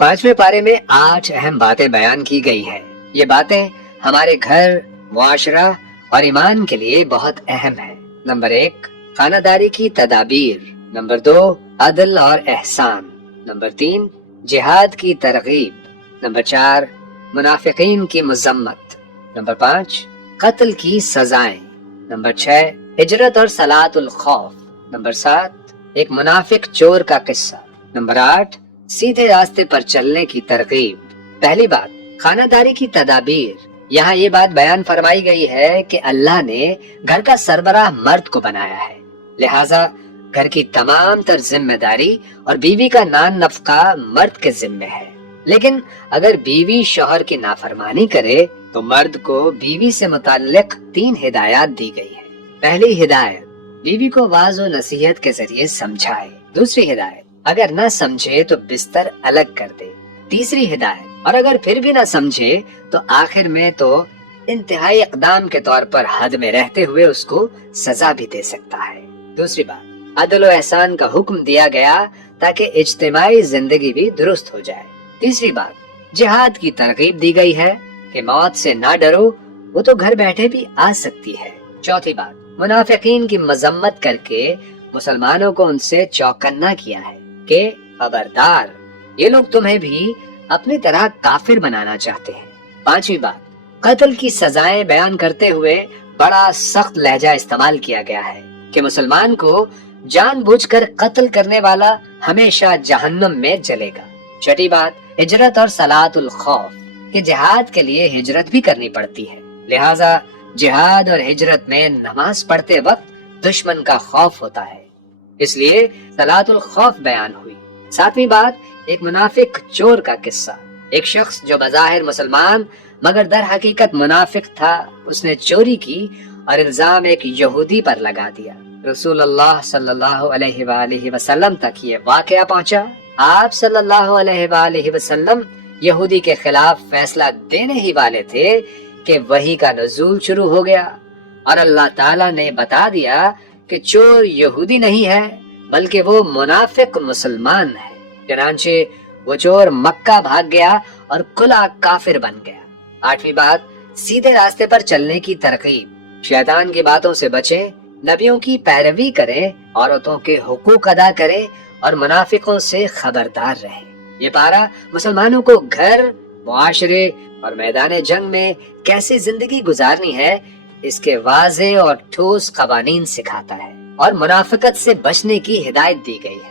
5वें पारे में 8 अहम बातें बयान की गई है। ये बातें हमारे घर, मुआशरा और ईमान के लिए बहुत अहम है। नंबर 1, खानादारी की तदाबीर। नंबर 2, अदल और एहसान। नंबर 3, जिहाद की तरगीब। नंबर 4, मुनाफिकीन की मजम्मत। नंबर 5, कत्ल की सजाएं। नंबर 6, हिजरत और सलातुल खौफ। नंबर 7, एक मुनाफिक चोर का किस्सा। नंबर 8, सीधे रास्ते पर चलने की तरगीब। पहली बात, खानादारी की तदाबीर। यहाँ ये बात बयान फरमाई गई है कि अल्लाह ने घर का सरबराह मर्द को बनाया है, लिहाजा घर की तमाम तर जिम्मेदारी और बीवी का नान नफका मर्द के जिम्मे है। लेकिन अगर बीवी शौहर की नाफरमानी करे तो मर्द को बीवी से मुताल्लिक 3 हिदायत दी गई है। पहली हिदायत, बीवी को वाज़ और नसीहत के जरिए समझाए। दूसरी हिदायत, अगर न समझे तो बिस्तर अलग कर दे। तीसरी हिदायत, और अगर फिर भी न समझे तो आखिर में तो इंतहाई इक़दाम के तौर पर हद में रहते हुए उसको सजा भी दे सकता है। दूसरी बात, अदल और एहसान का हुक्म दिया गया ताकि इज्तिमाई जिंदगी भी दुरुस्त हो जाए। तीसरी बात, जिहाद की तरगीब दी गई है कि मौत से ना डरो, वो तो घर बैठे भी आ सकती है। चौथी बात, मुनाफिकीन की मजम्मत करके मुसलमानों को उनसे चौकन्ना किया है कि खबरदार, ये लोग तुम्हें भी अपनी तरह काफिर बनाना चाहते हैं। पांचवी बात, कत्ल की सजाएं बयान करते हुए बड़ा सख्त लहजा इस्तेमाल किया गया है कि मुसलमान को जानबूझकर कत्ल करने वाला हमेशा जहन्नम में जलेगा। छठी बात, हिजरत और सलातुल खौफ कि जिहाद के लिए हिजरत भी करनी पड़ती है, लिहाजा जिहाद और हिजरत में नमाज पढ़ते वक्त दुश्मन का खौफ होता है, इसलिए सलातुल खौफ बयान हुई। सातवीं बात, एक मुनाफिक चोर का किस्सा। एक शख्स जो बज़ाहिर मुसलमान मगर दर हकीकत मुनाफिक था, उसने चोरी की और इल्जाम एक यहूदी पर लगा दिया। रसूलुल्लाह सल्लल्लाहु अलैहि वसल्लम तक ये वाकया पहुंचा। आप सल्लल्लाहु अलैहि वसल्लम यहूदी के खिलाफ फैसला देने ही वाले थे कि वही का नुज़ूल शुरू हो गया और अल्लाह ताला ने बता दिया कि चोर यहूदी नहीं है बल्कि वो मुनाफिक मुसलमान है। चनांचे वो चोर मक्का भाग गया और खुला काफिर बन गया। आठवीं बात, सीधे रास्ते पर चलने की तरकीब। शैतान की बातों से बचें, नबियों की पैरवी करें, औरतों के हुकूक अदा करें और मुनाफिकों से खबरदार रहें। ये पारा मुसलमानों को घर, मुआशरे और मैदान जंग में कैसे जिंदगी गुजारनी है इसके वाज़े और ठोस क़वानीन सिखाता है और मुनाफिकत से बचने की हिदायत दी गई है।